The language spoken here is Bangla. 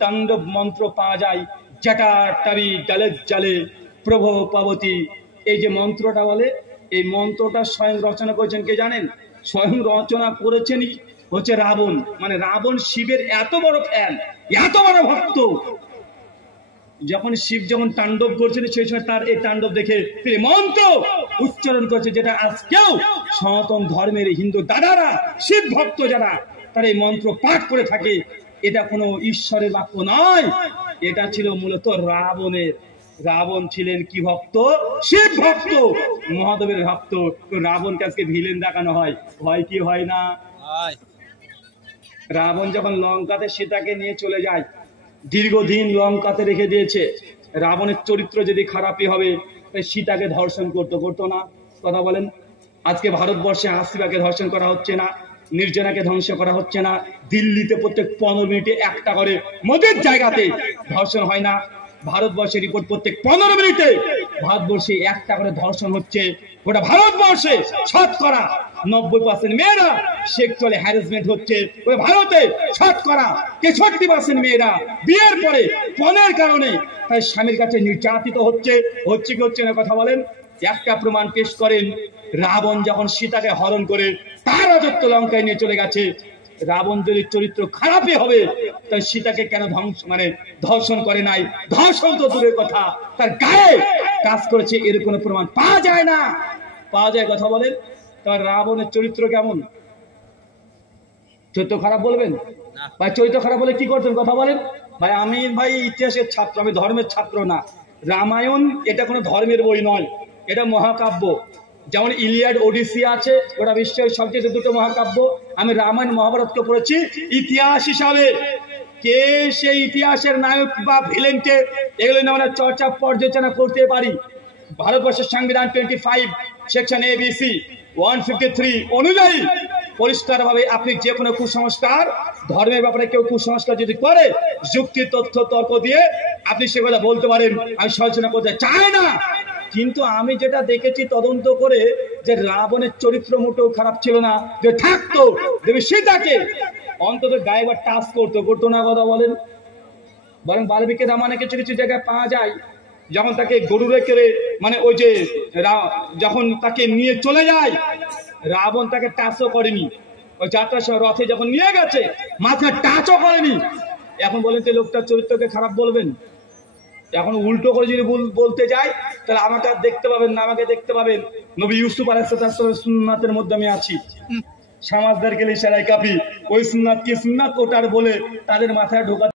তাণ্ডব মন্ত্র পাওয়া যায়, জটা টাবি ডালে জালে প্রভো পাবতী। এই যে মন্ত্রটা বলে, এই মন্ত্রটা স্বয়ং রচনা করেছেন কে জানেন? স্বয়ং রচনা করেছেনই হচ্ছে রাবণ। মানে রাবণ শিবের এত বড় ফ্যান, এত বড় ভক্ত। যখন শিব যখন তাণ্ডব করছেন সেই সময় তার এই তাণ্ডব দেখে তিনি মন্ত্র উচ্চারণ করছে, যেটা আজকেও সনাতন ধর্মের হিন্দু দাদারা, শিব ভক্ত যারা, তারা এই মন্ত্র পাঠ করে থাকে। এটা কোনো ঈশ্বরের বাক্য নয়, এটা ছিল মূলত রাবণের। রাবণ ছিলেন কি ভক্ত? শিব ভক্ত, মহাদেবের ভক্ত। তো রাবণকে আজকে ভিলেন দেখানো হয়, হয় কি হয় না? রাবণ যখন লঙ্কাতে সীতাকে নিয়ে চলে যায়, দীর্ঘদিন লঙ্কাতে রেখে দিয়েছে। রাবণের চরিত্র যদি খারাপই হবে, সীতাকে ধর্ষণ করতো না? কথা বলেন। আজকে ভারতবর্ষে হাসিবাকে ধর্ষণ করা হচ্ছে না, নির্জনাকে ধ্বংস করা হচ্ছে না, দিল্লিতে প্রত্যেক 15 মিনিটে একটা করে মদের জায়গাতে ধর্ষণ হয় না? ভারতবর্ষের রিপোর্ট প্রত্যেক 15 মিনিটে ভারতবর্ষে একটা করে ধর্ষণ হচ্ছে। গোটা ভারতবর্ষে 90% মেয়েরা সেক্সুয়াল হ্যারাসমেন্ট হচ্ছে। ওই ভারতে 63% মেয়েরা বিয়ের পরে পণের কারণে তার স্বামীর কাছে নির্যাতিত হচ্ছে। হচ্ছে কি হচ্ছে না? কথা বলেন। একটা প্রমাণ পেশ করেন, রাবণ যখন সীতাকে হরণ করে তার রাজত্ব লঙ্কায় নিয়ে চলে গেছে। রাবণ যদি চরিত্র খারাপই হবে, তাই সীতাকে কেন ধর্ষণ করে নাই? ধর্ষণ তো দূরের কথা, তার গায়ে কাজ করেছে এর কোনো প্রমাণ পাওয়া যায় না। পাওয়া যায়? কথা বলেন। তার রাবণের চরিত্র কেমন? চরিত্র খারাপ বলবেন ভাই? চরিত্র খারাপ বলে কি করতেন? কথা বলেন ভাই। আমি ভাই ইতিহাসের ছাত্র, আমি ধর্মের ছাত্র না। রামায়ণ এটা কোনো ধর্মের বই নয়, এটা মহাকাব্য। যেমন ইলিয়াড ওডিসি আছে, ওটা বিশ্বের সবচেয়ে দুটো মহাকাব্য। আমি রামায়ণ মহাভারতকে পড়েছি ইতিহাস হিসাবে। কে সেই ইতিহাসের নায়ক বা ভিলেনকে, এগুলো নিয়ে আমরা চর্চা পর্যালোচনা করতে পারি। ভারতবর্ষের সংবিধান 25 সেকশন ABC 153 অনুযায়ী পরিষ্কার ভাবে আপনি যে কোনো কুসংস্কার, ধর্মের ব্যাপারে কেউ কুসংস্কার যদি করে, যুক্তি তথ্য তর্ক দিয়ে আপনি সে কথা বলতে পারেন। আমি সমালোচনা করতে চাই না, কিন্তু আমি যেটা দেখেছি তদন্ত করে, যে রাবণের চরিত্র মোটেও খারাপ ছিল না। যে থাকতো দেবী সীতাকে অন্তত গায়ে বা টাচ করতো না? কথা বলেন। বরং বাল্মীকি রামায়ণে কিছু কিছু জায়গায় পাওয়া যায়, যখন তাকে গরুরে করে ওই যে যখন তাকে নিয়ে চলে যায়, রাবণ তাকে টাচও করেনি। ওই যাত্রার সময় রথে যখন নিয়ে গেছে, মাথা টাচও করেনি। এখন বলেন তো লোকটার চরিত্রকে খারাপ বলবেন? এখন উল্টো করে যদি বলতে যাই, তাহলে আমাকে আর দেখতে পাবেন না। আমাকে দেখতে পাবেন নবী ইউসুফ আলাইহিস সালামের সুন্নাতের মধ্যে আমি আছি। সমাজদার গেলে ইশারায় কাফি, ওই সুন্নাত কি সুন্নাত ওটার বলে তাদের মাথায় ঢোকা